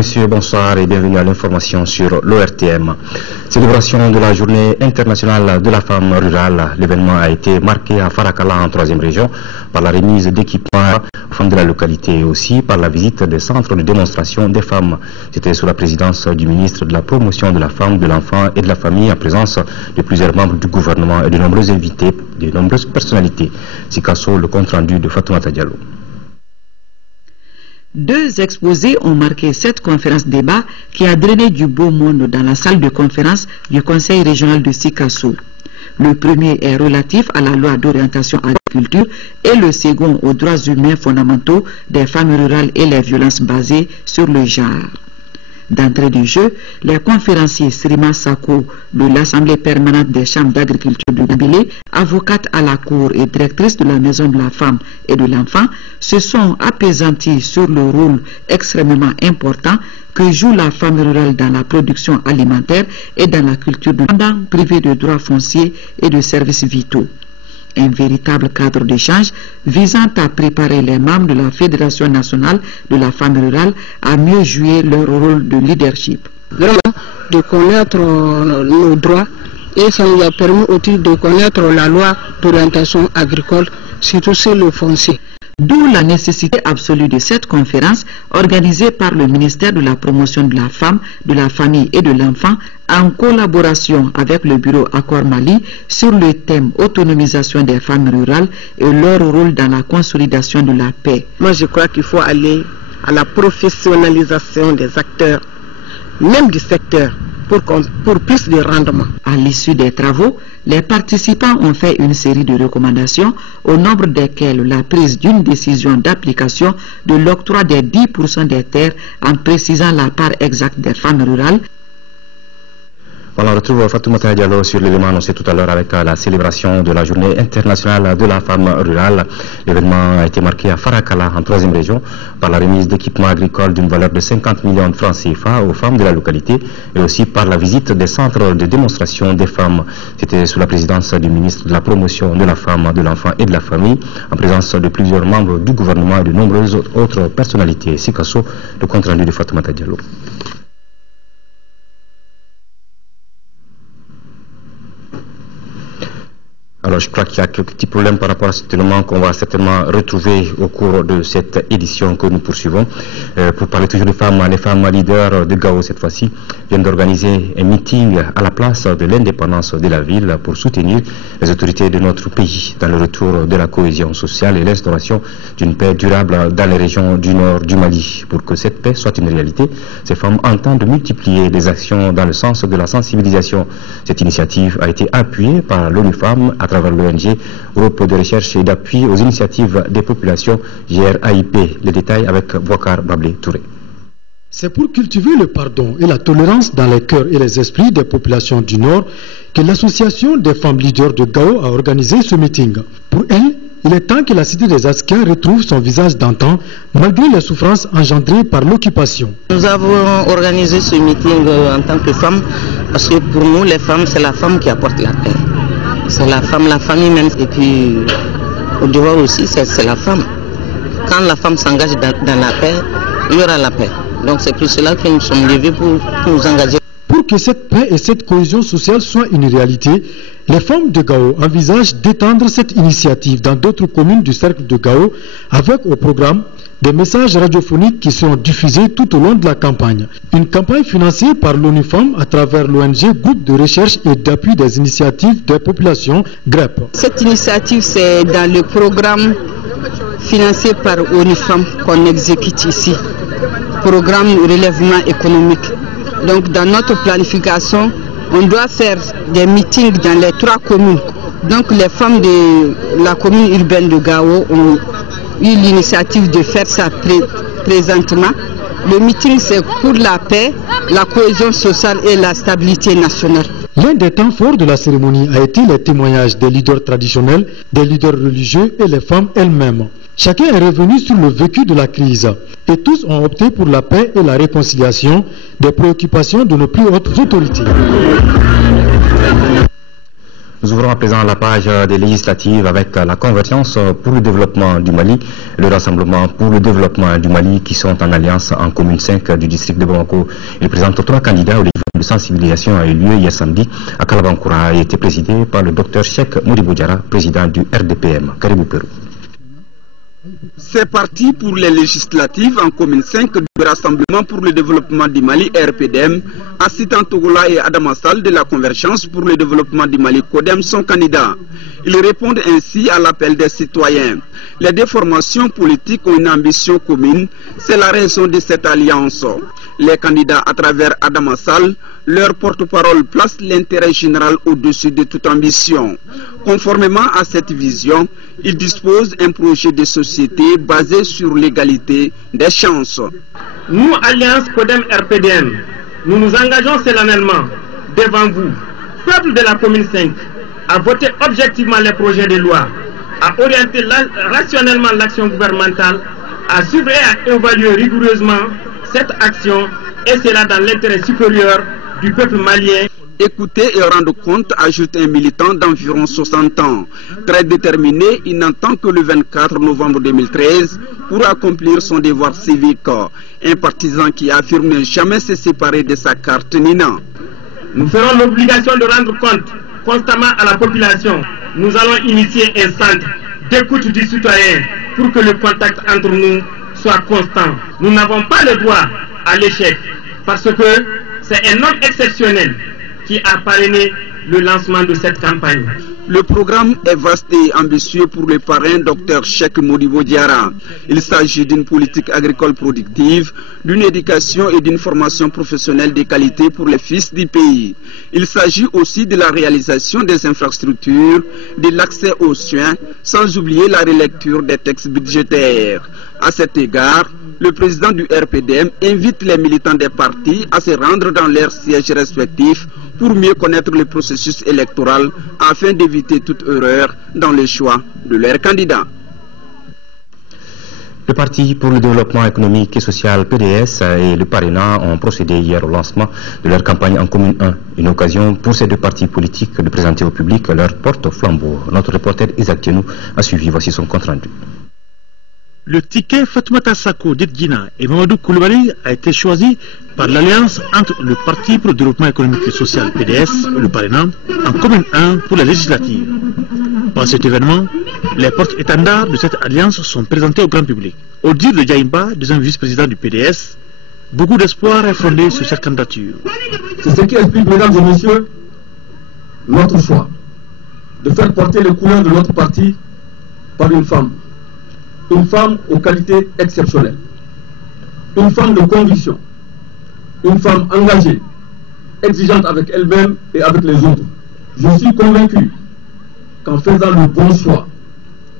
messieurs, bonsoir et bienvenue à l'information sur l'ORTM. Célébration de la journée internationale de la femme rurale. L'événement a été marqué à Farakala en 3e région par la remise d'équipements aux femmes de la localité et aussi par la visite des centres de démonstration des femmes. C'était sous la présidence du ministre de la promotion de la femme, de l'enfant et de la famille en présence de plusieurs membres du gouvernement et de nombreux invités, de nombreuses personnalités. Sikasso, le compte rendu de Fatoumata Diallo. 2 exposés ont marqué cette conférence-débat qui a drainé du beau monde dans la salle de conférence du Conseil régional de Sikasso. Le premier est relatif à la loi d'orientation à l'agriculture et le second aux droits humains fondamentaux des femmes rurales et les violences basées sur le genre. D'entrée du jeu, les conférenciers Srima Sako de l'Assemblée permanente des chambres d'agriculture de Gabélé, avocate à la Cour et directrice de la Maison de la femme et de l'enfant, se sont apaisantis sur le rôle extrêmement important que joue la femme rurale dans la production alimentaire et dans la culture du monde privé de droits fonciers et de services vitaux. Un véritable cadre d'échange visant à préparer les membres de la Fédération nationale de la femme rurale à mieux jouer leur rôle de leadership. Vraiment, de connaître nos droits et ça nous a permis aussi de connaître la loi d'orientation agricole, surtout sur le foncier. D'où la nécessité absolue de cette conférence organisée par le ministère de la promotion de la femme, de la famille et de l'enfant en collaboration avec le bureau Accord Mali sur le thème autonomisation des femmes rurales et leur rôle dans la consolidation de la paix. Moi je crois qu'il faut aller à la professionnalisation des acteurs, même du secteur, pour plus de rendement. À l'issue des travaux, les participants ont fait une série de recommandations au nombre desquelles la prise d'une décision d'application de l'octroi des 10% des terres en précisant la part exacte des femmes rurales. On retrouve Fatoumata Diallo sur l'élément annoncé tout à l'heure avec la célébration de la journée internationale de la femme rurale. L'événement a été marqué à Farakala en 3e région par la remise d'équipements agricoles d'une valeur de 50 millions de francs CFA aux femmes de la localité et aussi par la visite des centres de démonstration des femmes. C'était sous la présidence du ministre de la promotion de la femme, de l'enfant et de la famille en présence de plusieurs membres du gouvernement et de nombreuses autres personnalités. Sikasso, le compte rendu de Fatoumata Diallo. Alors je crois qu'il y a quelques petits problèmes par rapport à cet élément qu'on va certainement retrouver au cours de cette édition que nous poursuivons. Pour parler toujours des femmes, les femmes leaders de Gao cette fois-ci viennent d'organiser un meeting à la place de l'indépendance de la ville pour soutenir les autorités de notre pays dans le retour de la cohésion sociale et l'instauration d'une paix durable dans les régions du nord du Mali. Pour que cette paix soit une réalité, ces femmes entendent multiplier des actions dans le sens de la sensibilisation. Cette initiative a été appuyée par l'ONU Femmes à travers l'ONG, groupe de recherche et d'appui aux initiatives des populations GRAIP. Les détails avec Bouakar Bablé Touré. C'est pour cultiver le pardon et la tolérance dans les cœurs et les esprits des populations du Nord que l'association des femmes leaders de Gao a organisé ce meeting. Pour elle, il est temps que la cité des Askia retrouve son visage d'antan malgré les souffrances engendrées par l'occupation. Nous avons organisé ce meeting en tant que femmes parce que pour nous, les femmes, c'est la femme qui apporte la paix. C'est la femme, la famille même, et puis au-delà aussi, c'est la femme. Quand la femme s'engage dans la paix, il y aura la paix. Donc c'est pour cela que nous sommes levés pour nous engager. Pour que cette paix et cette cohésion sociale soient une réalité, les femmes de Gao envisagent d'étendre cette initiative dans d'autres communes du cercle de Gao avec au programme des messages radiophoniques qui seront diffusés tout au long de la campagne. Une campagne financée par l'ONU Femmes à travers l'ONG Groupe de recherche et d'appui des initiatives des populations GREP. Cette initiative, c'est dans le programme financé par ONU Femmes qu'on exécute ici. Programme relèvement économique. Donc dans notre planification, on doit faire des meetings dans les 3 communes. Donc les femmes de la commune urbaine de Gao ont eu l'initiative de faire ça présentement. Le meeting, c'est pour la paix, la cohésion sociale et la stabilité nationale. L'un des temps forts de la cérémonie a été les témoignages des leaders traditionnels, des leaders religieux et les femmes elles-mêmes. Chacun est revenu sur le vécu de la crise et tous ont opté pour la paix et la réconciliation, des préoccupations de nos plus hautes autorités. Nous ouvrons à présent la page des législatives avec la Convergence pour le développement du Mali, le Rassemblement pour le développement du Mali qui sont en alliance en commune 5 du district de Bamako. Ils présentent 3 candidats au niveau de sensibilisation a eu lieu hier samedi à Kalabankoura et été présidé par le docteur Cheikh Modibo Diarra, président du RDPM. Karibou Pérou. C'est parti pour les législatives en commune 5 du Rassemblement pour le développement du Mali RPDM. Assitan Togola et Adamassal de la Convergence pour le développement du Mali CODEM sont candidats. Ils répondent ainsi à l'appel des citoyens. Les deux formations politiques ont une ambition commune, c'est la raison de cette alliance. Les candidats à travers Adamassal, leur porte-parole place l'intérêt général au-dessus de toute ambition. Conformément à cette vision, ils disposent d'un projet de société basé sur l'égalité des chances. Nous, Alliance CODEM-RPDM, nous nous engageons solennellement devant vous, peuple de la commune 5, à voter objectivement les projets de loi, à orienter rationnellement l'action gouvernementale, à suivre et à évaluer rigoureusement cette action, et cela dans l'intérêt supérieur du peuple malien. Écouter et rendre compte, ajoute un militant d'environ 60 ans. Très déterminé, il n'entend que le 24 novembre 2013 pour accomplir son devoir civique. Un partisan qui affirme ne jamais se séparer de sa carte Nina. Nous ferons l'obligation de rendre compte constamment à la population. Nous allons initier un centre d'écoute du citoyen pour que le contact entre nous soit constant. Nous n'avons pas le droit à l'échec parce que c'est un homme exceptionnel qui a parrainé le lancement de cette campagne. Le programme est vaste et ambitieux pour le parrain Dr Cheikh Modibo Diarra. Il s'agit d'une politique agricole productive, d'une éducation et d'une formation professionnelle de qualité pour les fils du pays. Il s'agit aussi de la réalisation des infrastructures, de l'accès aux soins, sans oublier la relecture des textes budgétaires. À cet égard, le président du RPDM invite les militants des partis à se rendre dans leurs sièges respectifs pour mieux connaître le processus électoral afin d'éviter toute erreur dans le choix de leurs candidats. Le Parti pour le développement économique et social PDS et le Parena ont procédé hier au lancement de leur campagne en commune 1. Une occasion pour ces deux partis politiques de présenter au public leur porte-flambeau. Notre reporter Isaac Tienou a suivi, voici son compte rendu. Le ticket Fatoumata Sako d'Edguina et Mamadou Koulibaly a été choisi par l'alliance entre le Parti pour le développement économique et social PDS et le Parena en commune 1 pour la législative. Par cet événement, les porte-étendards de cette alliance sont présentés au grand public. Au dire de Djaïmba, deuxième vice-président du PDS, beaucoup d'espoir est fondé sur cette candidature. C'est ce qui explique, mesdames et messieurs, notre choix de faire porter les couleurs de notre parti par une femme. Une femme aux qualités exceptionnelles, une femme de conviction, une femme engagée, exigeante avec elle-même et avec les autres. Je suis convaincu qu'en faisant le bon choix,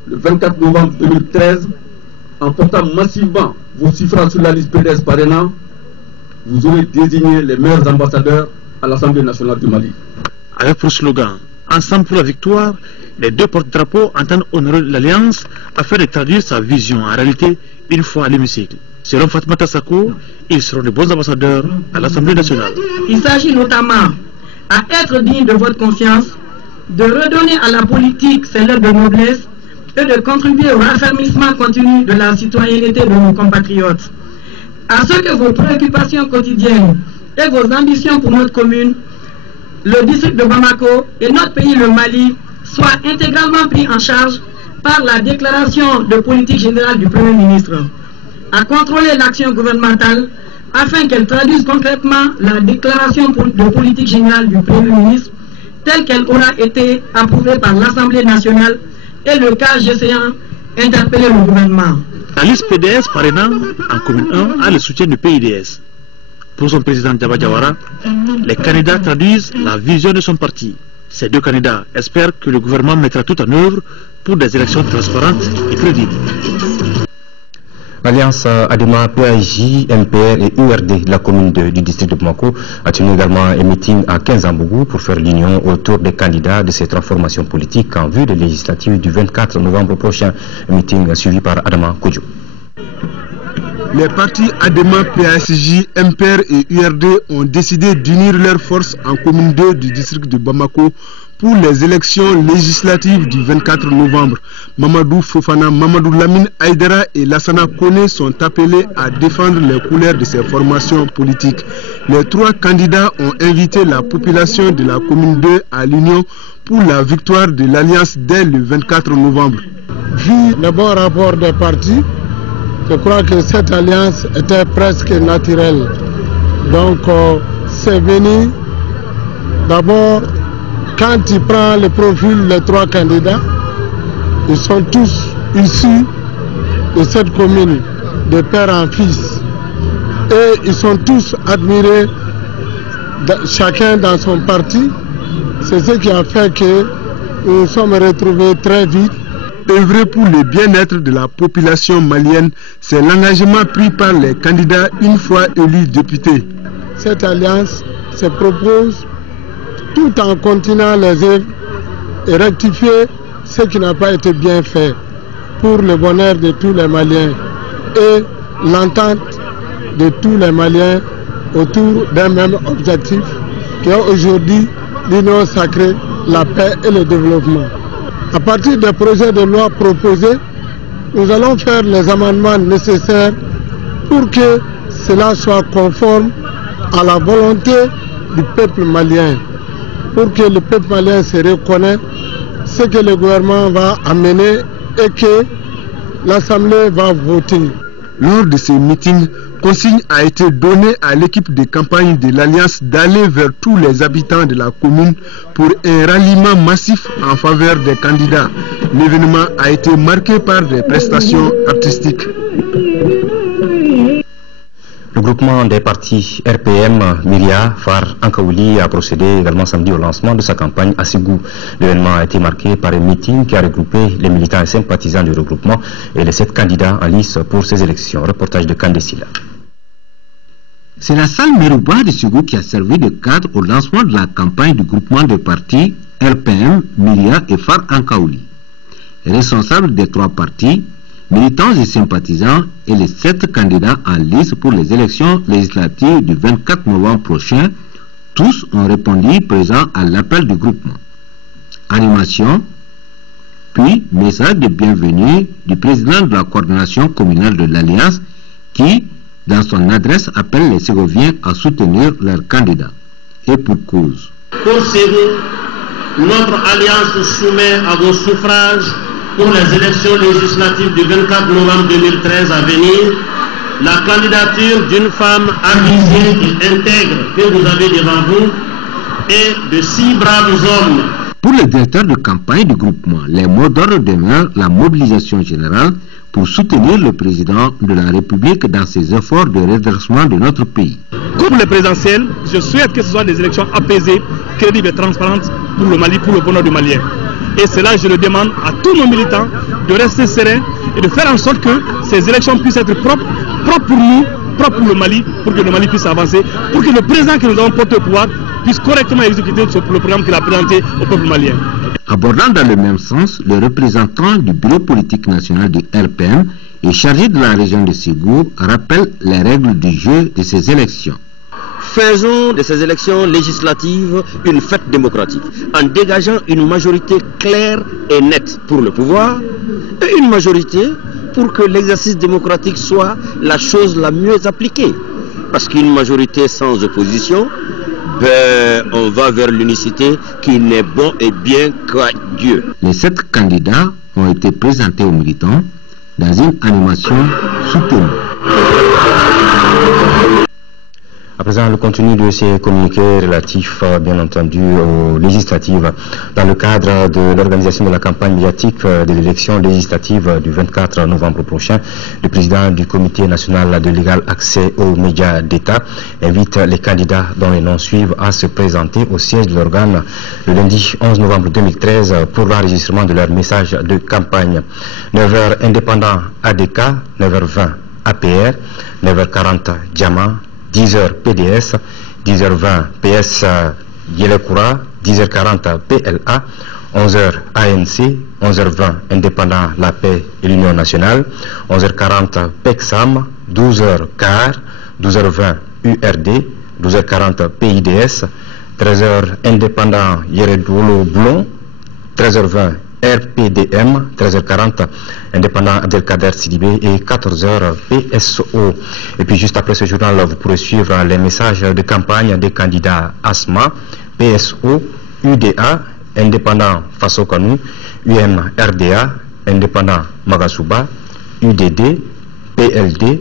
le 24 novembre 2013, en portant massivement vos suffrages sur la liste PDS Parena, vous aurez désigné les meilleurs ambassadeurs à l'Assemblée nationale du Mali. Avec pour slogan « Ensemble pour la victoire », les deux porte-drapeaux entendent honorer l'Alliance afin de traduire sa vision en réalité une fois à l'hémicycle. Selon Fatoumata Sako, ils seront de bons ambassadeurs à l'Assemblée nationale. Il s'agit notamment à être digne de votre confiance, de redonner à la politique ses lettres de noblesse et de contribuer au raffermissement continu de la citoyenneté de nos compatriotes. À ce que vos préoccupations quotidiennes et vos ambitions pour notre commune, le district de Bamako et notre pays, le Mali, soient intégralement pris en charge par la déclaration de politique générale du Premier ministre, à contrôler l'action gouvernementale afin qu'elle traduise concrètement la déclaration de politique générale du Premier ministre telle qu'elle aura été approuvée par l'Assemblée nationale et le cas échéant interpeller le gouvernement. La liste PDS Parena en commune 1 a le soutien du PIDS. Pour son président Djaba Diawara, les candidats traduisent la vision de son parti. Ces deux candidats espèrent que le gouvernement mettra tout en œuvre pour des élections transparentes et crédibles. L'Alliance Adema, PAJ, MPR et URD de la commune du district de Bamako a tenu également un meeting à 15 Ambougou pour faire l'union autour des candidats de ces transformations politiques en vue des législatives du 24 novembre prochain. Un meeting suivi par Adama Kodjo. Les partis Adema, PASJ, MPR et URD ont décidé d'unir leurs forces en commune 2 du district de Bamako pour les élections législatives du 24 novembre. Mamadou Fofana, Mamadou Lamine Aïdara et Lassana Kone sont appelés à défendre les couleurs de ces formations politiques. Les trois candidats ont invité la population de la commune 2 à l'union pour la victoire de l'Alliance dès le 24 novembre. Vu le bon rapport des partis, je crois que cette alliance était presque naturelle. Donc c'est venu d'abord, quand tu prends le profil des trois candidats, ils sont tous issus de cette commune, de père en fils. Et ils sont tous admirés, chacun dans son parti. C'est ce qui a fait que nous nous sommes retrouvés très vite. Œuvrer pour le bien-être de la population malienne, c'est l'engagement pris par les candidats une fois élus députés. Cette alliance se propose, tout en continuant les œuvres, et rectifier ce qui n'a pas été bien fait pour le bonheur de tous les Maliens et l'entente de tous les Maliens autour d'un même objectif qui est aujourd'hui l'union sacrée, la paix et le développement. À partir des projets de loi proposés, nous allons faire les amendements nécessaires pour que cela soit conforme à la volonté du peuple malien, pour que le peuple malien se reconnaisse ce que le gouvernement va amener et que l'Assemblée va voter. Lors de ces meetings, consigne a été donnée à l'équipe de campagne de l'Alliance d'aller vers tous les habitants de la commune pour un ralliement massif en faveur des candidats. L'événement a été marqué par des prestations artistiques. Le groupement des partis RPM, Myria, Far Ankaouli a procédé également samedi au lancement de sa campagne à Ségou. L'événement a été marqué par un meeting qui a regroupé les militants et sympathisants du regroupement et les 7 candidats en lice pour ces élections. Reportage de Kandesila. C'est la salle Merouba de Ségou qui a servi de cadre au lancement de la campagne du groupement des partis RPM, Myria et Far Ankaouli. Responsables des 3 partis, militants et sympathisants et les 7 candidats en lice pour les élections législatives du 24 novembre prochain, tous ont répondu présents à l'appel du groupement. Animation, puis message de bienvenue du président de la coordination communale de l'Alliance qui, dans son adresse, appelle les Ségoviens à soutenir leurs candidats. Et pour cause. Pour Ségou, notre Alliance soumet à vos suffrages pour les élections législatives du 24 novembre 2013 à venir, la candidature d'une femme avisée et intègre que vous avez devant vous et de 6 braves hommes. Pour le directeur de campagne du groupement, les mots d'ordre demeurent la mobilisation générale pour soutenir le président de la République dans ses efforts de redressement de notre pays. Comme les présidentielles, je souhaite que ce soit des élections apaisées, crédibles et transparentes pour le Mali, pour le bonheur du Malien. Et cela, je le demande à tous nos militants de rester sereins et de faire en sorte que ces élections puissent être propres pour nous, propres pour le Mali, pour que le Mali puisse avancer, pour que le président que nous avons porté au pouvoir puisse correctement exécuter le programme qu'il a présenté au peuple malien. Abordant dans le même sens, le représentant du bureau politique national du RPM et chargé de la région de Ségou rappelle les règles du jeu de ces élections. Faisons de ces élections législatives une fête démocratique, en dégageant une majorité claire et nette pour le pouvoir, et une majorité pour que l'exercice démocratique soit la chose la mieux appliquée. Parce qu'une majorité sans opposition, on va vers l'unicité qui n'est bon et bien qu'à Dieu. Les 7 candidats ont été présentés aux militants dans une animation soutenue. À présent, le contenu de ces communiqués relatifs, bien entendu, aux législatives. Dans le cadre de l'organisation de la campagne médiatique de l'élection législative du 24 novembre prochain, le président du Comité national de l'égal accès aux médias d'État invite les candidats dont les noms suivent à se présenter au siège de l'organe le lundi 11 novembre 2013 pour l'enregistrement de leur message de campagne. 9h indépendant ADK, 9h20 APR, 9h40 Diamant, 10h PDS, 10h20 PS Yelekura, 10h40 PLA, 11h ANC, 11h20 Indépendant La Paix et l'Union Nationale, 11h40 PECSAM, 12h CAR, 12h20 URD, 12h40 PIDS, 13h indépendant Yeredoulo Boulon, 13h20 RPDM, 13h40 indépendant Abdelkader Sidibé et 14h PSO. Et puis juste après ce journal, vous pourrez suivre les messages de campagne des candidats ASMA, PSO, UDA, indépendant Faso Kanou, UMRDA, indépendant Magasuba, UDD, PLD,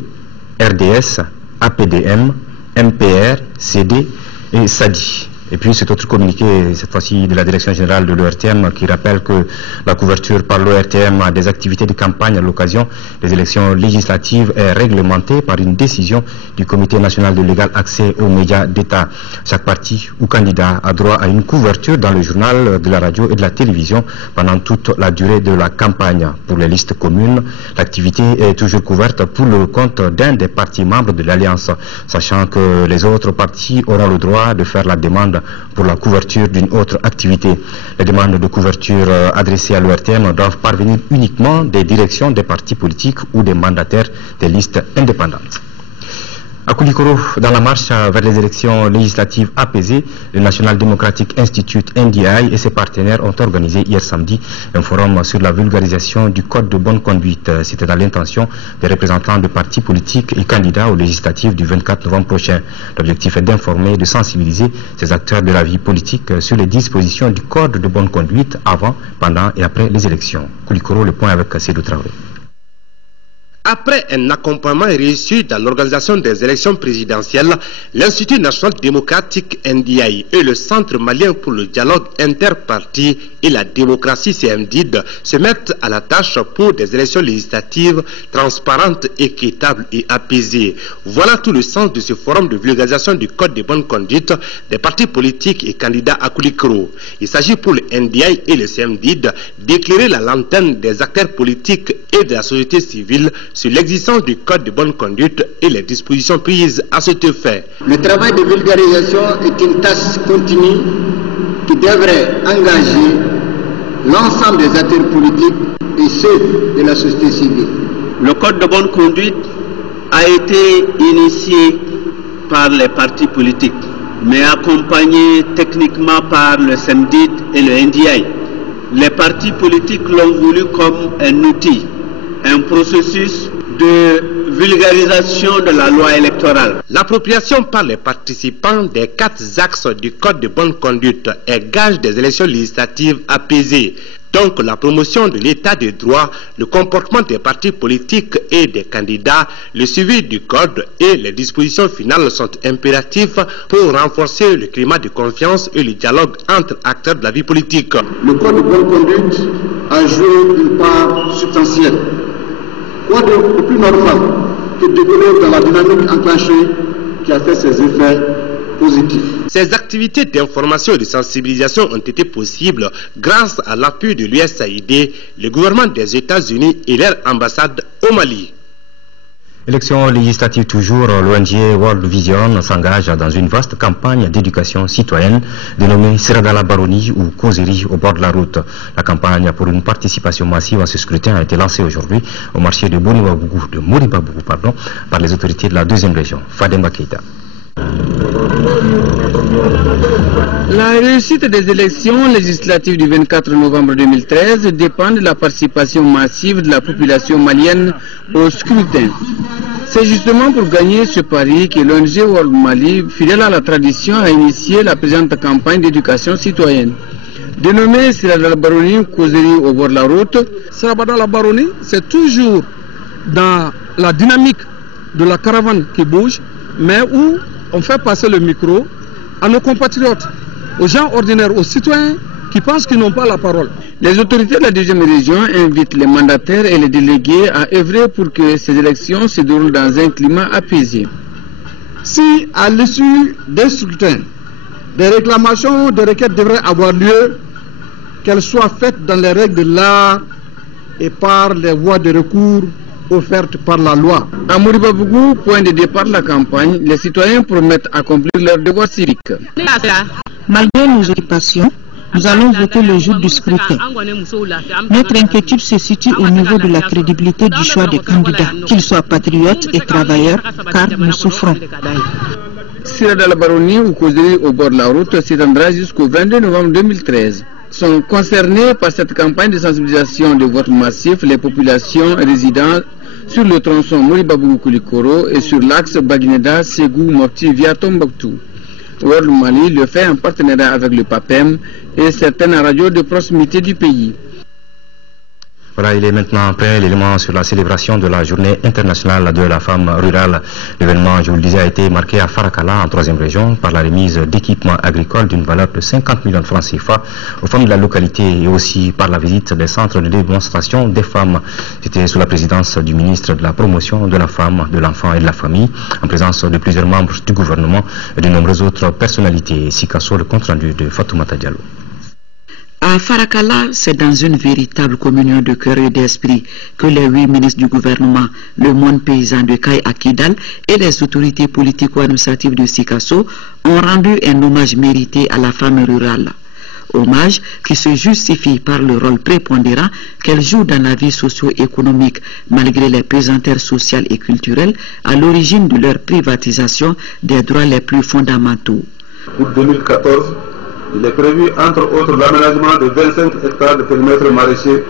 RDS, APDM, MPR, CD et SADI. Et puis cet autre communiqué, cette fois-ci de la Direction Générale de l'ORTM, qui rappelle que la couverture par l'ORTM des activités de campagne à l'occasion des élections législatives est réglementée par une décision du Comité national de l'égal accès aux médias d'État. Chaque parti ou candidat a droit à une couverture dans le journal, de la radio et de la télévision pendant toute la durée de la campagne. Pour les listes communes, l'activité est toujours couverte pour le compte d'un des partis membres de l'Alliance, sachant que les autres partis auront le droit de faire la demande pour la couverture d'une autre activité. Les demandes de couverture adressées à l'ORTM doivent parvenir uniquement des directions des partis politiques ou des mandataires des listes indépendantes. À Koulikoro, dans la marche vers les élections législatives apaisées, le National Democratic Institute NDI et ses partenaires ont organisé hier samedi un forum sur la vulgarisation du code de bonne conduite. C'était dans l'intention des représentants de partis politiques et candidats aux législatives du 24 novembre prochain. L'objectif est d'informer et de sensibiliser ces acteurs de la vie politique sur les dispositions du code de bonne conduite avant, pendant et après les élections. Koulikoro, le point avec Sédou Traoré. Après un accompagnement réussi dans l'organisation des élections présidentielles, l'Institut national démocratique NDI et le Centre malien pour le dialogue interparti et la démocratie CMDID se mettent à la tâche pour des élections législatives transparentes, équitables et apaisées. Voilà tout le sens de ce forum de vulgarisation du code de bonne conduite des partis politiques et candidats à Koulikoro. Il s'agit pour le NDI et le CMDID d'éclairer la lanterne des acteurs politiques et de la société civile sur l'existence du code de bonne conduite et les dispositions prises à cet effet. Le travail de vulgarisation est une tâche continue qui devrait engager l'ensemble des acteurs politiques et ceux de la société civile. Le code de bonne conduite a été initié par les partis politiques, mais accompagné techniquement par le CMDID et le NDI. Les partis politiques l'ont voulu comme un outil, un processus de vulgarisation de la loi électorale. L'appropriation par les participants des 4 axes du code de bonne conduite est gage des élections législatives apaisées. Donc la promotion de l'état de droit, le comportement des partis politiques et des candidats, le suivi du code et les dispositions finales sont impératifs pour renforcer le climat de confiance et le dialogue entre acteurs de la vie politique. Le code de bonne conduite a joué une part substantielle. Quoi de plus normal que d'évoluer dans la dynamique enclenchée qui a fait ses effets positifs. Ces activités d'information et de sensibilisation ont été possibles grâce à l'appui de l'USAID, le gouvernement des États-Unis et leur ambassade au Mali. Élections législatives toujours, l'ONG World Vision s'engage dans une vaste campagne d'éducation citoyenne dénommée Siradala Baroni ou Kozeri au bord de la route. La campagne pour une participation massive à ce scrutin a été lancée aujourd'hui au marché de Moribabougou par les autorités de la 2e région. Fademba Keita. La réussite des élections législatives du 24 novembre 2013 dépend de la participation massive de la population malienne au scrutin. C'est justement pour gagner ce pari que l'ONG World Mali, fidèle à la tradition, a initié la présente campagne d'éducation citoyenne. Dénommée Siradala Baroni, Kozeri au bord de la route, Siradala Baroni, c'est toujours dans la dynamique de la caravane qui bouge, mais où on fait passer le micro à nos compatriotes, aux gens ordinaires, aux citoyens qui pensent qu'ils n'ont pas la parole. Les autorités de la 2e région invitent les mandataires et les délégués à œuvrer pour que ces élections se déroulent dans un climat apaisé. Si à l'issue des scrutins, des réclamations ou des requêtes devraient avoir lieu, qu'elles soient faites dans les règles de l'art et par les voies de recours offertes par la loi. À Moribabougou, point de départ de la campagne, les citoyens promettent accomplir leur devoir civique. Malgré nos occupations, nous allons voter le jour du scrutin. Notre inquiétude se situe au niveau de la crédibilité du choix des candidats, qu'ils soient patriotes et travailleurs, car nous souffrons. Sira de la Baronnie ou causerie au bord de la route s'étendra jusqu'au 22 novembre 2013. Sont concernés par cette campagne de sensibilisation de vote massif les populations résidant sur le tronçon Moribabougou-Koulikoro et sur l'axe Baguineda-Ségou-Mopti via Tombouctou. World Mali le fait en partenariat avec le PAPEM et certaines radios de proximité du pays. Voilà, il est maintenant prêt l'élément sur la célébration de la journée internationale de la femme rurale. L'événement, je vous le disais, a été marqué à Farakala, en 3e région, par la remise d'équipements agricoles d'une valeur de 50 millions de francs CFA aux femmes de la localité et aussi par la visite des centres de démonstration des femmes. C'était sous la présidence du ministre de la promotion de la femme, de l'enfant et de la famille, en présence de plusieurs membres du gouvernement et de nombreuses autres personnalités. Sikasso, le compte rendu de Fatoumata Diallo. À Farakala, c'est dans une véritable communion de cœur et d'esprit que les 8 ministres du gouvernement, le monde paysan de Kaï à Kidal et les autorités politico-administratives de Sikasso ont rendu un hommage mérité à la femme rurale. Hommage qui se justifie par le rôle prépondérant qu'elle joue dans la vie socio-économique malgré les pesanteurs sociales et culturelles à l'origine de leur privatisation des droits les plus fondamentaux. Pour 2014, il est prévu, entre autres, l'aménagement de 25 hectares de périmètre maraîcher,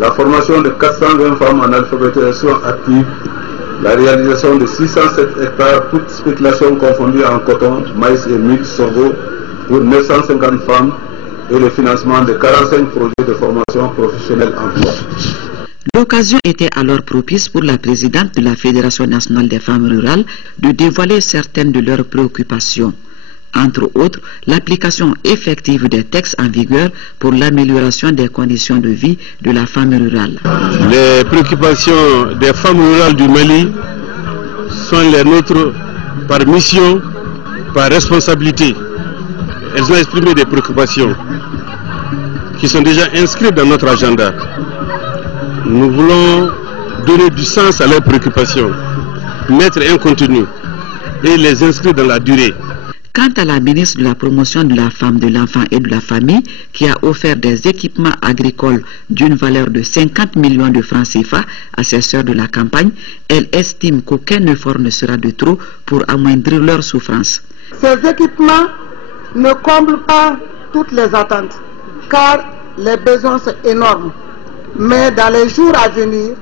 la formation de 420 femmes en alphabétisation active, la réalisation de 607 hectares, toutes spéculations confondues en coton, maïs et mil, sorgho, pour 950 femmes, et le financement de 45 projets de formation professionnelle emploi. L'occasion était alors propice pour la présidente de la Fédération nationale des femmes rurales de dévoiler certaines de leurs préoccupations. Entre autres, l'application effective des textes en vigueur pour l'amélioration des conditions de vie de la femme rurale. Les préoccupations des femmes rurales du Mali sont les nôtres par mission, par responsabilité. Elles ont exprimé des préoccupations qui sont déjà inscrites dans notre agenda. Nous voulons donner du sens à leurs préoccupations, mettre un contenu et les inscrire dans la durée. Quant à la ministre de la promotion de la femme, de l'enfant et de la famille, qui a offert des équipements agricoles d'une valeur de 50 millions de francs CFA à ses sœurs de la campagne, elle estime qu'aucun effort ne sera de trop pour amoindrir leurs souffrances. Ces équipements ne comblent pas toutes les attentes, car les besoins sont énormes. Mais dans les jours à venir,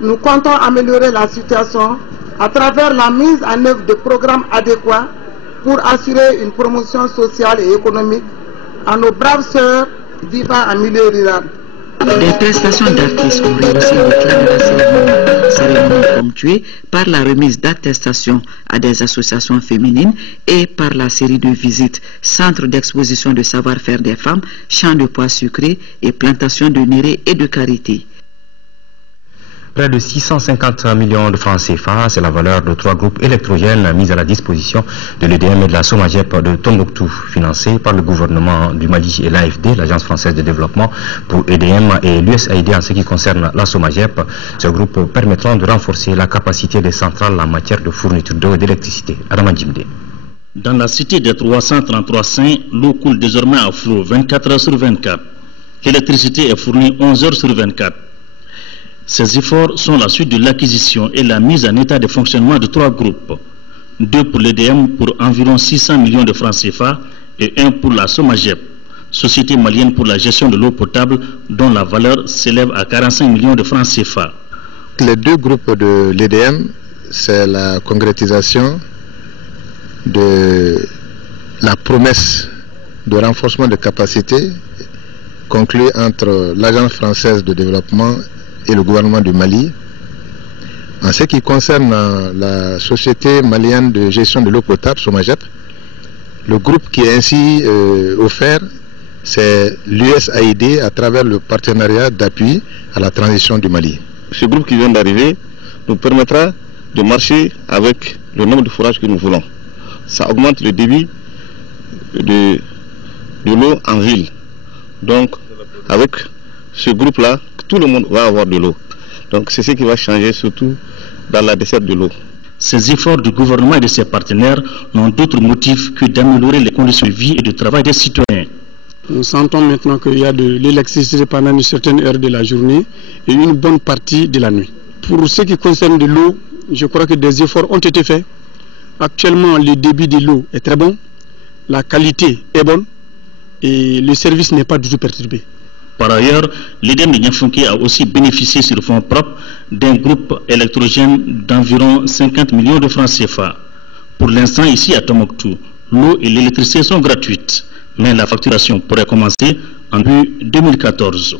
nous comptons améliorer la situation à travers la mise en œuvre de programmes adéquats pour assurer une promotion sociale et économique à nos braves sœurs vivant en milieu rural. Des prestations d'artistes ont réussi le clan de la cérémonie ponctuée par la remise d'attestations à des associations féminines et par la série de visites, centres d'exposition de savoir-faire des femmes, champs de pois sucrés et plantations de néré et de karité. Près de 650 millions de francs CFA, c'est la valeur de 3 groupes électrogènes mis à la disposition de l'EDM et de la SOMAGEP de Tombouctou, financés par le gouvernement du Mali et l'AFD, l'Agence française de développement, pour EDM et l'USAID en ce qui concerne la SOMAGEP. Ces groupes permettront de renforcer la capacité des centrales en matière de fourniture d'eau et d'électricité. Adama Djimde. Dans la cité des 333 saints, l'eau coule désormais à flot 24 heures sur 24. L'électricité est fournie 11 heures sur 24. Ces efforts sont la suite de l'acquisition et la mise en état de fonctionnement de 3 groupes. 2 pour l'EDM pour environ 600 millions de francs CFA et 1 pour la SOMAGEP, Société malienne pour la gestion de l'eau potable, dont la valeur s'élève à 45 millions de francs CFA. Les 2 groupes de l'EDM, c'est la concrétisation de la promesse de renforcement de capacité conclue entre l'Agence française de développement et le gouvernement du Mali. En ce qui concerne la Société malienne de gestion de l'eau potable, SOMAGEP, le groupe qui est ainsi offert, c'est l'USAID à travers le partenariat d'appui à la transition du Mali. Ce groupe qui vient d'arriver nous permettra de marcher avec le nombre de forages que nous voulons. Ça augmente le débit de l'eau en ville. Donc, avec ce groupe-là, tout le monde va avoir de l'eau. Donc c'est ce qui va changer surtout dans la desserte de l'eau. Ces efforts du gouvernement et de ses partenaires n'ont d'autre motif que d'améliorer les conditions de vie et de travail des citoyens. Nous sentons maintenant qu'il y a de l'électricité pendant une certaine heure de la journée et une bonne partie de la nuit. Pour ce qui concerne de l'eau, je crois que des efforts ont été faits Actuellement, le débit de l'eau est très bon, la qualité est bonne et le service n'est pas du tout perturbé. Par ailleurs, l'IDEM de Niafunké a aussi bénéficié sur fonds propres d'un groupe électrogène d'environ 50 millions de francs CFA. Pour l'instant, ici à Tombouctou, l'eau et l'électricité sont gratuites, mais la facturation pourrait commencer en 2014.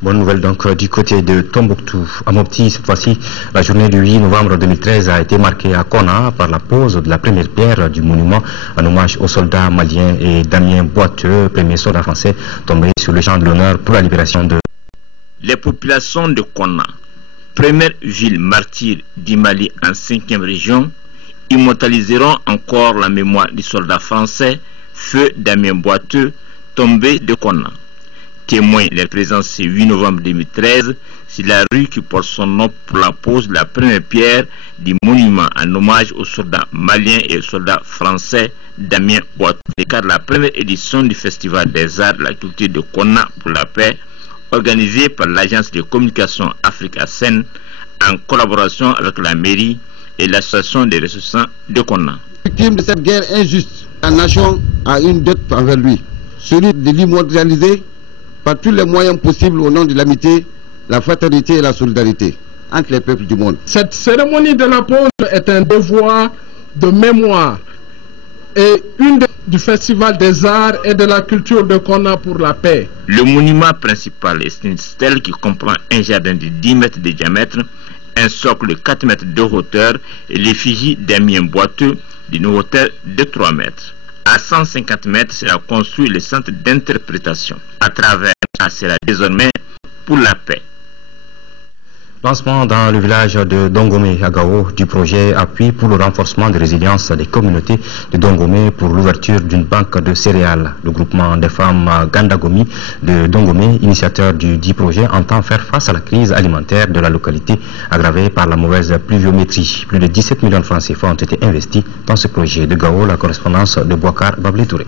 Bonne nouvelle donc du côté de Tombouctou. À Mopti, cette fois-ci, la journée du 8 novembre 2013 a été marquée à Konna par la pose de la première pierre du monument en hommage aux soldats maliens et Damien Boiteux, premier soldat français tombé sur le champ de l'honneur pour la libération de... Les populations de Konna, première ville martyre du Mali en 5e région, immortaliseront encore la mémoire du soldat français, feu Damien Boiteux, tombé de Konna. Témoin de la présence ce 8 novembre 2013, c'est la rue qui porte son nom pour la pose de la première pierre du monument en hommage aux soldats maliens et aux soldats français Damien Boiteux. C'est car la première édition du Festival des Arts de la Culture de Konna pour la paix, organisée par l'agence de communication Africa Sen en collaboration avec la mairie et l'association des ressortissants de Konna. Victime de cette guerre injuste, la nation a une dette envers lui, celui de l'immortaliser par tous les moyens possibles au nom de l'amitié, la fraternité et la solidarité entre les peuples du monde. Cette cérémonie de la pose est un devoir de mémoire et une du Festival des Arts et de la Culture de Konna pour la paix. Le monument principal est une stèle qui comprend un jardin de 10 mètres de diamètre, un socle de 4 mètres de hauteur et l'effigie Damien Boiteux d'une hauteur de 3 mètres. À 150 mètres sera construit le centre d'interprétation. À travers sera désormais pour la paix. Lancement dans le village de Dongomé à Gao du projet Appui pour le renforcement de résilience des communautés de Dongomé pour l'ouverture d'une banque de céréales. Le groupement des femmes Gandagomi de Dongomé, initiateur du dit projet, entend faire face à la crise alimentaire de la localité aggravée par la mauvaise pluviométrie. Plus de 17 millions de francs CFA ont été investis dans ce projet. De Gao, la correspondance de Bouakar Bablé-Touré.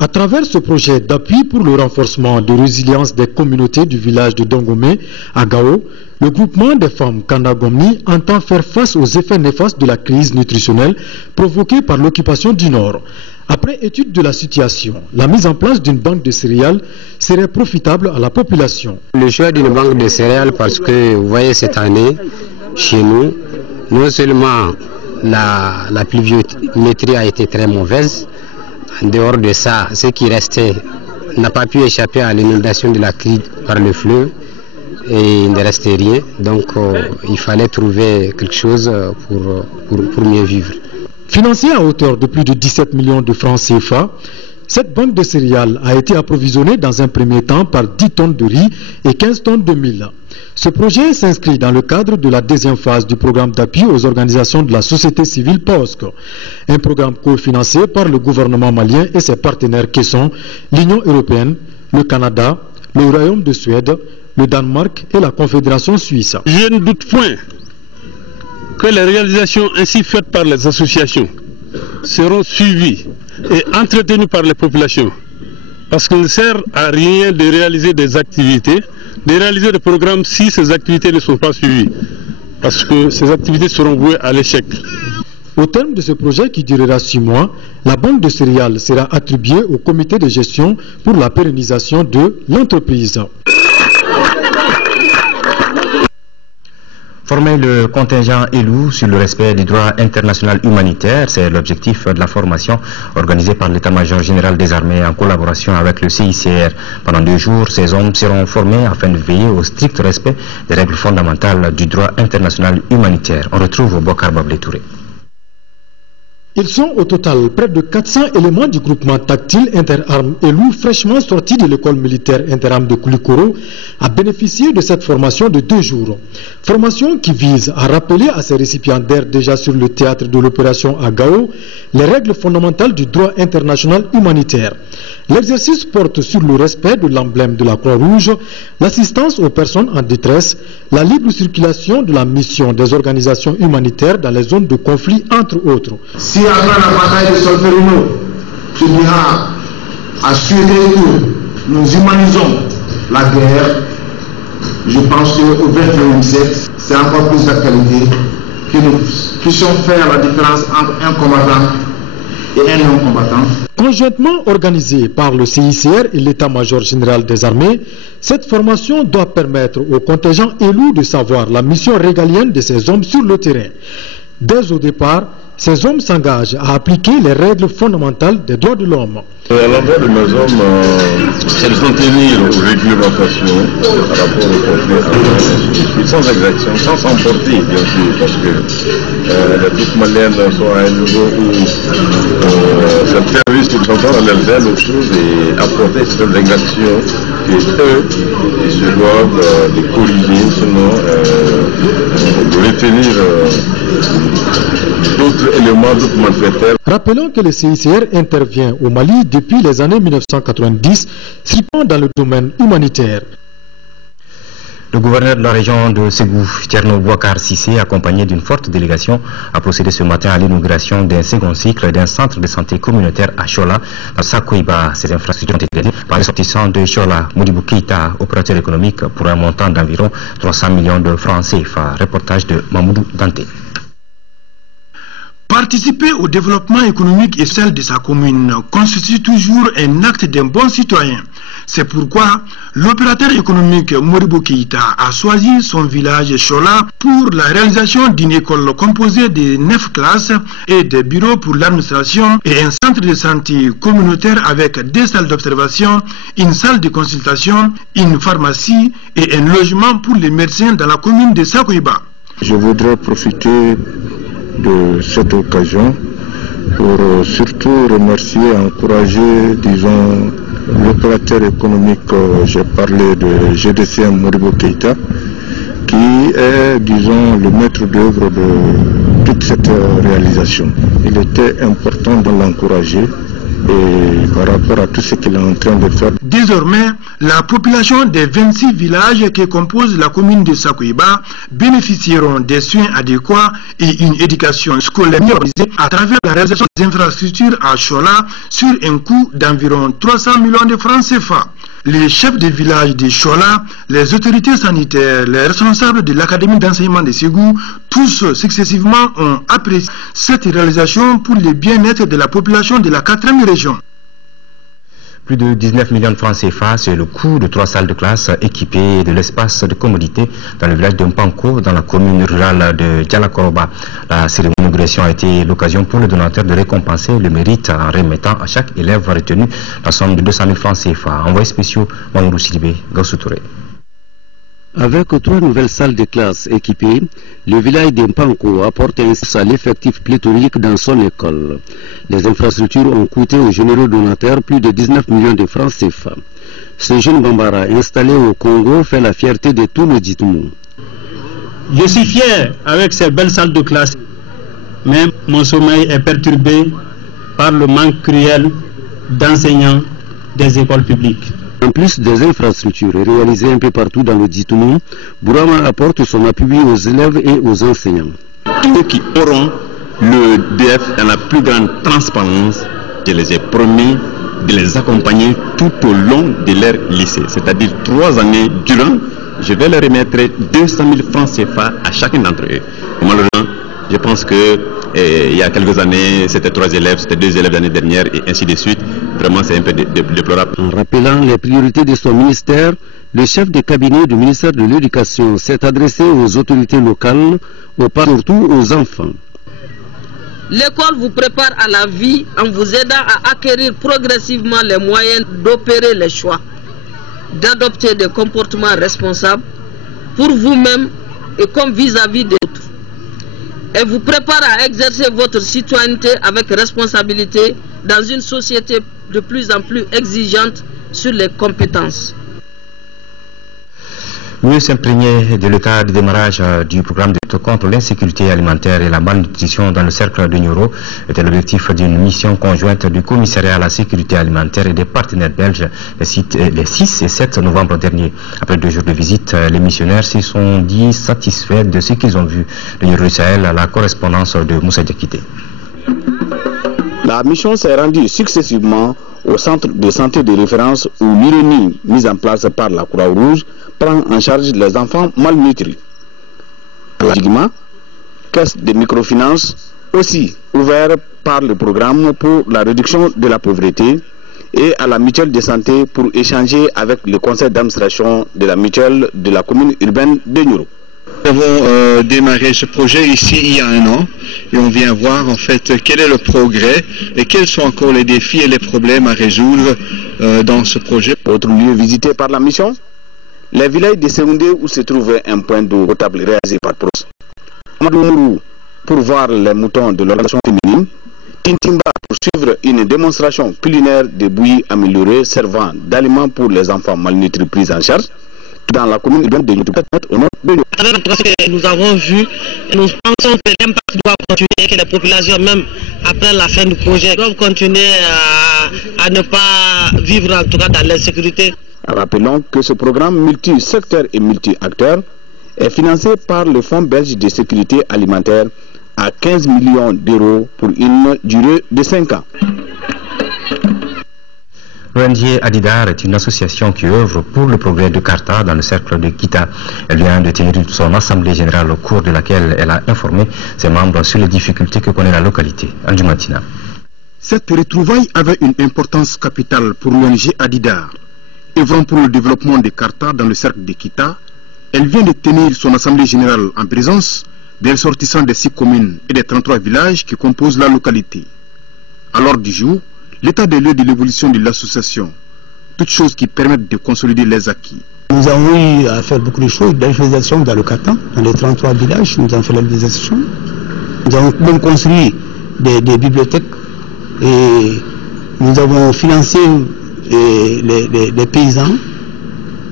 À travers ce projet d'appui pour le renforcement de résilience des communautés du village de Dongomé à Gao, le groupement des femmes Kandagomni entend faire face aux effets néfastes de la crise nutritionnelle provoquée par l'occupation du Nord. Après étude de la situation, la mise en place d'une banque de céréales serait profitable à la population. Le choix d'une banque de céréales parce que, vous voyez, cette année, chez nous, non seulement la pluviométrie a été très mauvaise, en dehors de ça, ce qui restait n'a pas pu échapper à l'inondation de la Cride par le fleuve et il ne restait rien. Donc il fallait trouver quelque chose pour mieux vivre. Financée à hauteur de plus de 17 millions de francs CFA, cette banque de céréales a été approvisionnée dans un premier temps par 10 tonnes de riz et 15 tonnes de mil. Ce projet s'inscrit dans le cadre de la deuxième phase du programme d'appui aux organisations de la société civile POSC, un programme cofinancé par le gouvernement malien et ses partenaires qui sont l'Union européenne, le Canada, le Royaume de Suède, le Danemark et la Confédération suisse. Je ne doute point que les réalisations ainsi faites par les associations seront suivies et entretenues par les populations. Parce qu'il ne sert à rien de réaliser des activités, de réaliser des programmes si ces activités ne sont pas suivies. Parce que ces activités seront vouées à l'échec. Au terme de ce projet qui durera 6 mois, la banque de céréales sera attribuée au comité de gestion pour la pérennisation de l'entreprise. Former le contingent ELU sur le respect du droit international humanitaire, c'est l'objectif de la formation organisée par l'état-major général des armées en collaboration avec le CICR. Pendant 2 jours, ces hommes seront formés afin de veiller au strict respect des règles fondamentales du droit international humanitaire. On retrouve Bouakar Bablé-Touré. Ils sont au total près de 400 éléments du groupement tactile interarmes ELU fraîchement sortis de l'école militaire interarmes de Koulikoro à bénéficier de cette formation de 2 jours. Formation qui vise à rappeler à ces récipiendaires déjà sur le théâtre de l'opération à Gao les règles fondamentales du droit international humanitaire. L'exercice porte sur le respect de l'emblème de la Croix-Rouge, l'assistance aux personnes en détresse, la libre circulation de la mission des organisations humanitaires dans les zones de conflit, entre autres. Si après la bataille de Solferino, tu diras à souhaiter que nous humanisons la guerre, je pense qu'au XXIe siècle, c'est encore plus d'actualité que nous puissions faire la différence entre un combattant et un non-combattant. Conjointement organisée par le CICR et l'état-major général des armées, cette formation doit permettre aux contingents élus de savoir la mission régalienne de ces hommes sur le terrain. Dès au départ, ces hommes s'engagent à appliquer les règles fondamentales des droits de l'homme. À l'endroit de nos hommes, c'est de s'en tenir aux réglementations par rapport au conflit sans exaction, sans s'emporter, bien sûr, parce que les troupes maliennes sont à un niveau où ces terroristes sont dans leurs ailes aux choses et apporter ces exactions que eux, ils se doivent de corriger, sinon de retenir d'autres éléments, d'autres malfaiteurs. Rappelons que le CICR intervient au Mali depuis les années 1990, strictement dans le domaine humanitaire. Le gouverneur de la région de Ségou, Thierno Bouakar Sissé, accompagné d'une forte délégation, a procédé ce matin à l'inauguration d'un second cycle d'un centre de santé communautaire à Chola, dans Sakoiba. Ces infrastructures ont été aidées par les sortissants de Chola, Moudibou Keïta, opérateur économique, pour un montant d'environ 300 millions de francs CFA. Reportage de Mamoudou Dante. Participer au développement économique et social de sa commune constitue toujours un acte d'un bon citoyen. C'est pourquoi l'opérateur économique Moudibou Keïta a choisi son village Chola pour la réalisation d'une école composée de 9 classes et des bureaux pour l'administration et un centre de santé communautaire avec 2 salles d'observation, une salle de consultation, une pharmacie et un logement pour les médecins dans la commune de Sakoiba. Je voudrais profiter de cette occasion pour surtout remercier et encourager, disons, l'opérateur économique, j'ai parlé de GDCM Moudibou Keïta, qui est, disons, le maître d'œuvre de toute cette réalisation. Il était important de l'encourager et par rapport à tout ce qu'il est en train de faire. Désormais, la population des 26 villages qui composent la commune de Sakoiba bénéficieront des soins adéquats et une éducation scolaire organisée à travers la réalisation des infrastructures à Chola sur un coût d'environ 300 millions de francs CFA. Les chefs des villages de Chola, les autorités sanitaires, les responsables de l'académie d'enseignement de Ségou, tous successivement ont apprécié cette réalisation pour le bien-être de la population de la 4e région. Plus de 19 millions de francs CFA, c'est le coût de 3 salles de classe équipées de l'espace de commodité dans le village de Mpanko, dans la commune rurale de Djalakoroba. La cérémonie d'inauguration a été l'occasion pour le donateur de récompenser le mérite en remettant à chaque élève retenu la somme de 200 000 francs CFA. Envoyé spéciaux, Mamoudou Sidibé, Gaussou Touré. Avec 3 nouvelles salles de classe équipées, le village de Mpanko apporte ainsi à l'effectif pléthorique dans son école. Les infrastructures ont coûté aux généraux donateurs plus de 19 millions de francs CFA. Ce jeune Bambara installé au Congo fait la fierté de tout le Djitoumou. Je suis fier avec ces belles salles de classe, mais mon sommeil est perturbé par le manque cruel d'enseignants des écoles publiques. En plus des infrastructures réalisées un peu partout dans le Djitoumou, Bourama apporte son appui aux élèves et aux enseignants. Ceux qui auront le DF dans la plus grande transparence, je les ai promis de les accompagner tout au long de leur lycée, c'est-à-dire 3 années durant. Je vais leur remettre 200 000 francs CFA à chacun d'entre eux. Malheureusement, je pense que il y a quelques années, c'était 3 élèves, c'était 2 élèves l'année dernière et ainsi de suite. Vraiment, c'est un peu déplorable. En rappelant les priorités de son ministère, le chef de cabinet du ministère de l'Éducation s'est adressé aux autorités locales, surtout aux enfants. L'école vous prépare à la vie en vous aidant à acquérir progressivement les moyens d'opérer les choix, d'adopter des comportements responsables pour vous-même et comme vis-à-vis des autres. Et vous prépare à exercer votre citoyenneté avec responsabilité dans une société de plus en plus exigeante sur les compétences. Mieux s'imprégner de l'état de démarrage du programme de lutte contre l'insécurité alimentaire et la malnutrition dans le cercle de Nioro était l'objectif d'une mission conjointe du commissariat à la sécurité alimentaire et des partenaires belges les 6 et 7 novembre dernier. Après 2 jours de visite, les missionnaires se sont dit satisfaits de ce qu'ils ont vu. De Nioro Sahel, la correspondance de Moussa Diakité. La mission s'est rendue successivement au centre de santé de référence où l'IRENI, mise en place par la Croix-Rouge, prend en charge les enfants malnutris. caisse de microfinance, aussi ouvert par le programme pour la réduction de la pauvreté, et à la mutuelle de santé pour échanger avec le conseil d'administration de la mutuelle de la commune urbaine de Nioro. Nous avons démarré ce projet ici il y a un an et on vient voir en fait quel est le progrès et quels sont encore les défis et les problèmes à résoudre dans ce projet. Autre lieu visité par la mission, les villages de Seoundé où se trouvait un point d'eau potable réalisé par PROS. Madoumou pour voir les moutons de l'organisation féminine. Tintimba pour suivre une démonstration culinaire de bouillies améliorées servant d'aliments pour les enfants malnutris pris en charge dans la commune urbaine de Nioro au nord de Nioro. Avec ce que nous avons vu, nous pensons que l'impact doit continuer et que les populations, même après la fin du projet, doivent continuer à ne pas vivre en tout cas dans l'insécurité. Rappelons que ce programme multi-secteur et multi-acteurs est financé par le Fonds belge de sécurité alimentaire à 15 millions d'euros pour une durée de 5 ans. L'ONG Adidar est une association qui œuvre pour le progrès de Karta dans le cercle de Kita. Elle vient de tenir son assemblée générale au cours de laquelle elle a informé ses membres sur les difficultés que connaît la localité. Anjumatina. Cette retrouvaille avait une importance capitale pour l'ONG Adidar. Œuvrant pour le développement de Karta dans le cercle de Kita, elle vient de tenir son assemblée générale en présence des ressortissants des 6 communes et des 33 villages qui composent la localité. À l'ordre du jour, l'état des lieux de l'évolution de l'association, toutes choses qui permettent de consolider les acquis. Nous avons eu à faire beaucoup de choses, d'infiltration dans le Karta, dans les 33 villages, nous avons fait l'alphabétisation. Nous avons même construit des bibliothèques et nous avons financé les paysans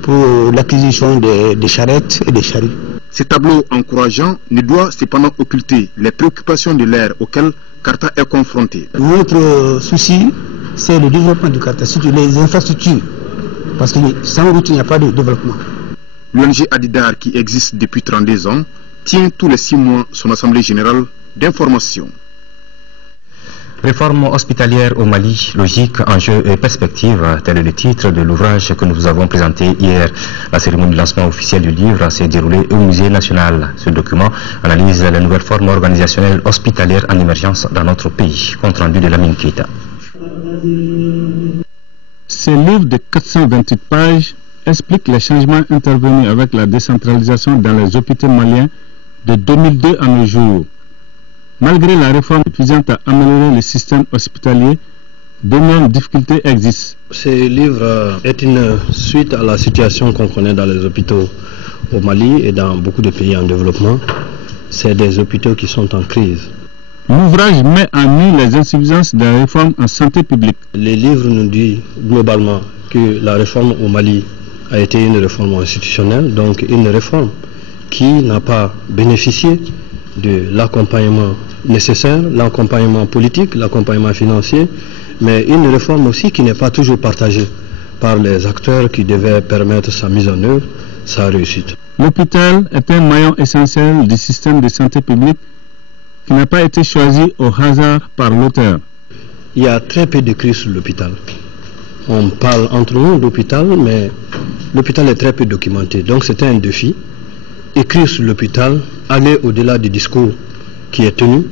pour l'acquisition des charrettes et des charrues. Ce tableau encourageant ne doit cependant occulter les préoccupations de l'ère auxquelles Karta est confronté. Notre souci, c'est le développement du Karta, surtout les infrastructures, parce que sans route, il n'y a pas de développement. L'ONG Adidar, qui existe depuis 32 ans, tient tous les 6 mois son assemblée générale d'information. Réforme hospitalière au Mali, logique, enjeux et perspectives, tel est le titre de l'ouvrage que nous vous avons présenté hier. La cérémonie de lancement officiel du livre s'est déroulée au Musée national. Ce document analyse les nouvelles formes organisationnelles hospitalières en émergence dans notre pays. Compte rendu de Lamine Keita. Ce livre de 428 pages explique les changements intervenus avec la décentralisation dans les hôpitaux maliens de 2002 à nos jours. Malgré la réforme visant à améliorer le système hospitalier, d'énormes difficultés existent. Ce livre est une suite à la situation qu'on connaît dans les hôpitaux au Mali et dans beaucoup de pays en développement. C'est des hôpitaux qui sont en crise. L'ouvrage met en nu les insuffisances de la réforme en santé publique. Le livre nous dit globalement que la réforme au Mali a été une réforme institutionnelle, donc une réforme qui n'a pas bénéficié de l'accompagnement nécessaire, l'accompagnement politique, l'accompagnement financier, mais une réforme aussi qui n'est pas toujours partagée par les acteurs qui devaient permettre sa mise en œuvre, sa réussite. L'hôpital est un maillon essentiel du système de santé publique qui n'a pas été choisi au hasard par l'auteur. Il y a très peu de crises sur l'hôpital. On parle entre nous d'hôpital, mais l'hôpital est très peu documenté, donc c'était un défi. Écrire sur l'hôpital, aller au-delà du discours qui est tenu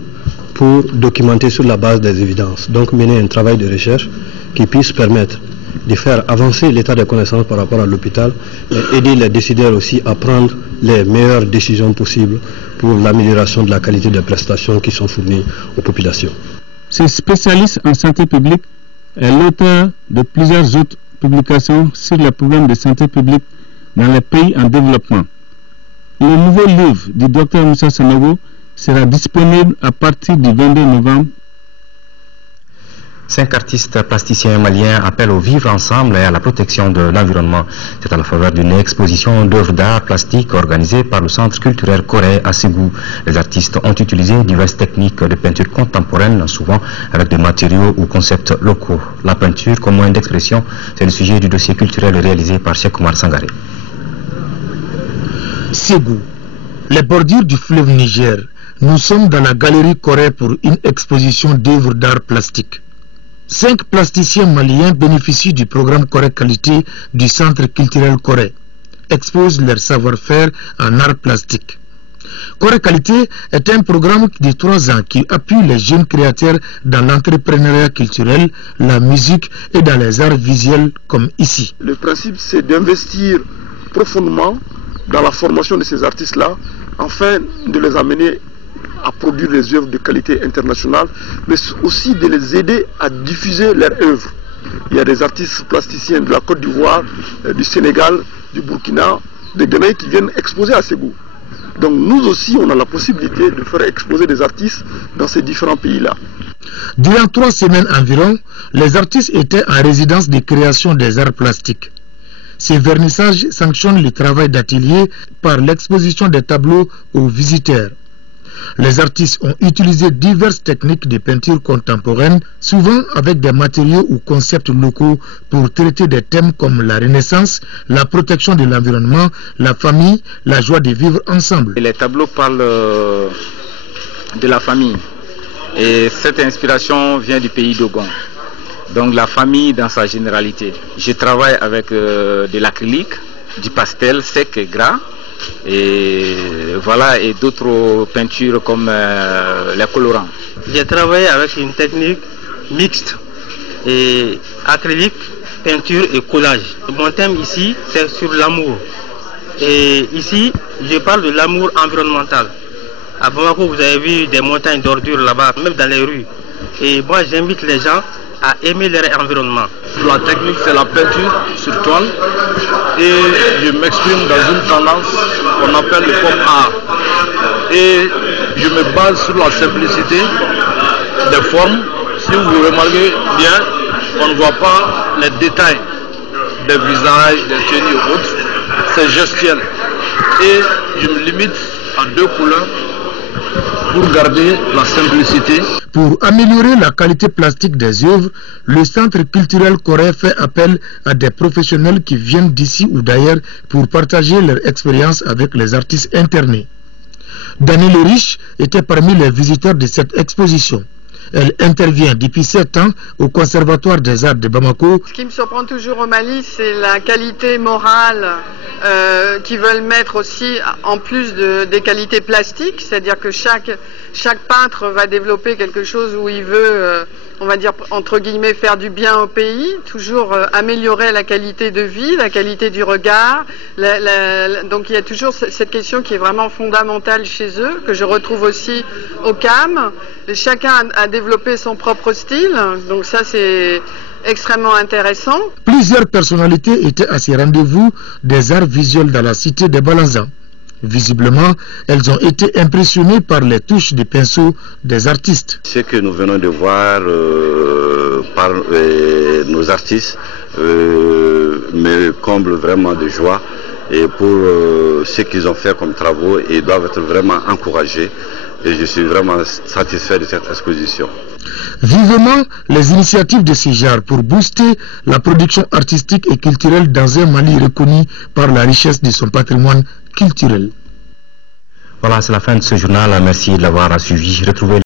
pour documenter sur la base des évidences. Donc mener un travail de recherche qui puisse permettre de faire avancer l'état de connaissances par rapport à l'hôpital et aider les décideurs aussi à prendre les meilleures décisions possibles pour l'amélioration de la qualité des prestations qui sont fournies aux populations. Ce spécialiste en santé publique est l'auteur de plusieurs autres publications sur les programmes de santé publique dans les pays en développement. Le nouveau livre du Dr Moussa Sanogo sera disponible à partir du 22 novembre. 5 artistes plasticiens maliens appellent au vivre ensemble et à la protection de l'environnement. C'est à la faveur d'une exposition d'œuvres d'art plastique organisée par le Centre culturel Corée à Ségou. Les artistes ont utilisé diverses techniques de peinture contemporaine, souvent avec des matériaux ou concepts locaux. La peinture comme moyen d'expression, c'est le sujet du dossier culturel réalisé par Cheikh Oumar Sangaré. Ségou, les bordures du fleuve Niger. Nous sommes dans la galerie Corée pour une exposition d'œuvres d'art plastique. 5 plasticiens maliens bénéficient du programme Corée Qualité du Centre culturel Corée, exposent leur savoir-faire en art plastique. Corée Qualité est un programme de 3 ans qui appuie les jeunes créateurs dans l'entrepreneuriat culturel, la musique et dans les arts visuels comme ici. Le principe, c'est d'investir profondément dans la formation de ces artistes-là, afin de les amener à produire des œuvres de qualité internationale, mais aussi de les aider à diffuser leurs œuvres. Il y a des artistes plasticiens de la Côte d'Ivoire, du Sénégal, du Burkina, de Ghana qui viennent exposer à Ségou. Donc nous aussi, on a la possibilité de faire exposer des artistes dans ces différents pays-là. Durant 3 semaines environ, les artistes étaient en résidence de création des arts plastiques. Ces vernissages sanctionnent le travail d'atelier par l'exposition des tableaux aux visiteurs. Les artistes ont utilisé diverses techniques de peinture contemporaine, souvent avec des matériaux ou concepts locaux pour traiter des thèmes comme la Renaissance, la protection de l'environnement, la famille, la joie de vivre ensemble. Les tableaux parlent de la famille et cette inspiration vient du pays d'Ogon. Donc la famille dans sa généralité. Je travaille avec de l'acrylique, du pastel sec et gras. Et voilà, et d'autres peintures comme les colorants. J'ai travaillé avec une technique mixte, et acrylique, peinture et collage. Mon thème ici, c'est sur l'amour. Et ici, je parle de l'amour environnemental. À Bamako, vous avez vu des montagnes d'ordures là-bas, même dans les rues. Et moi, j'invite les gens à aimer leur environnement. La technique, c'est la peinture sur toile. Et je m'exprime dans une tendance qu'on appelle le pop art. Et je me base sur la simplicité des formes. Si vous remarquez bien, on ne voit pas les détails des visages, des tenues et autres. C'est gestuel. Et je me limite à 2 couleurs pour garder la simplicité. Pour améliorer la qualité plastique des œuvres, le Centre culturel Corée fait appel à des professionnels qui viennent d'ici ou d'ailleurs pour partager leur expérience avec les artistes internés. Daniel Riche était parmi les visiteurs de cette exposition. Elle intervient depuis 7 ans au Conservatoire des Arts de Bamako. Ce qui me surprend toujours au Mali, c'est la qualité morale qu'ils veulent mettre aussi en plus des qualités plastiques. C'est-à-dire que chaque peintre va développer quelque chose où il veut, on va dire entre guillemets, faire du bien au pays, toujours améliorer la qualité de vie, la qualité du regard. Donc il y a toujours cette question qui est vraiment fondamentale chez eux, que je retrouve aussi au CAM. Chacun a développé son propre style, donc ça c'est extrêmement intéressant. Plusieurs personnalités étaient à ces rendez-vous des arts visuels dans la cité de Balanzan. Visiblement, elles ont été impressionnées par les touches de pinceau des artistes. Ce que nous venons de voir par nos artistes me comble vraiment de joie et pour ce qu'ils ont fait comme travaux et doivent être vraiment encouragés. Et je suis vraiment satisfait de cette exposition. Vivement les initiatives de ce genre pour booster la production artistique et culturelle dans un Mali reconnu par la richesse de son patrimoine culturel. Voilà, c'est la fin de ce journal. Merci de l'avoir suivi. Retrouvez